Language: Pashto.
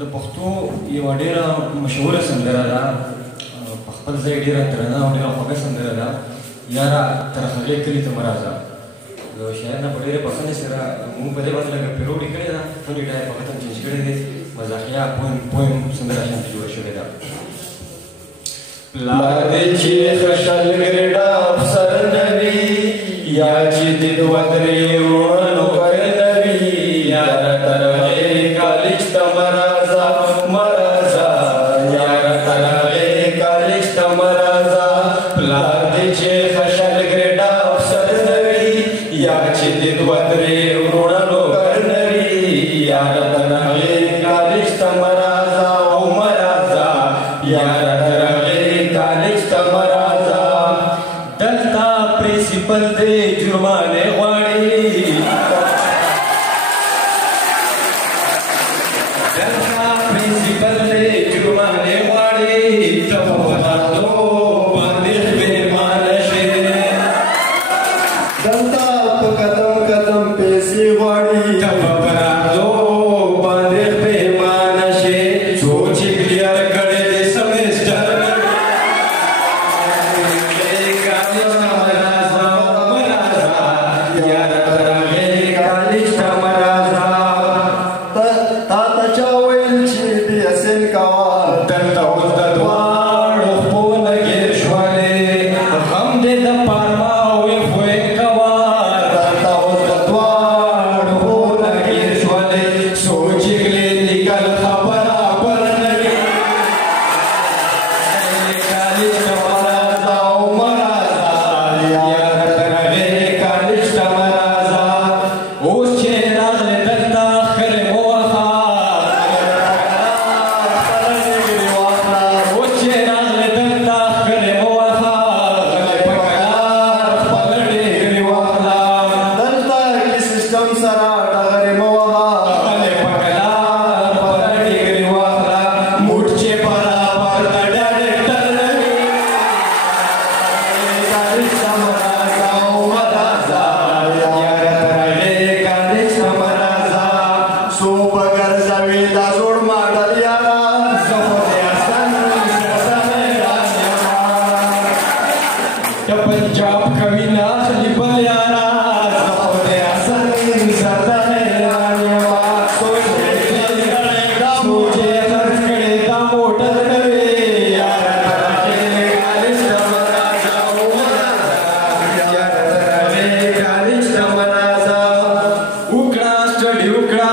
د پښتو یوه ډېره مشهوره سندره ده، په خپل ځای ډېره درنه او ډېره خوږه سندره ده. یاره تر هغې کلي ته مه راځه. د شاعر نه په ډېرې بښنې سره موږ په دې باندې لږه پیروډي کړې ده، ټولې ټایپ په ختم چینج کړی دی، مزاحیه پویم سندره شانتې جوړه شوې ده. پلار دې چې ښه شلګرېډه افسر نه وي، یا چې د دوه درې وروڼه نوکر نه وي، یاره تر هغې کالج ته مه راځه مه راځه، یاره تر هغې کالج ته مه راځه. پلار دې چې ښه شلګرېډه افسر نه وي، یا چې د دوه درې وروڼه نوکر نه وي، یاره تر هغې کالج ته مه راځه او مه راځه، یاره تر هغې کالج ته مه راځه. دلته پرنسپل دی جرمانې غواړي، دلته پرنسپل دی جرمانې غواړي، ته په فراتو باندې پښېمانه شې. دلته په قدم قدم پیسې غواړي، ته په فراتو باندې پښېمانه شې. سوچ یې کلیر کړی دی سمسټر पंजाब कवि ना खलीफा यारा सफोदे हसन सरदा है रानिया सोचे खर्च करे दा मोटर करे यारा तराके कालिज तमरा जाओ यारा तराके कालिज तमरा जा उकड़ा स्टडी उकड़ा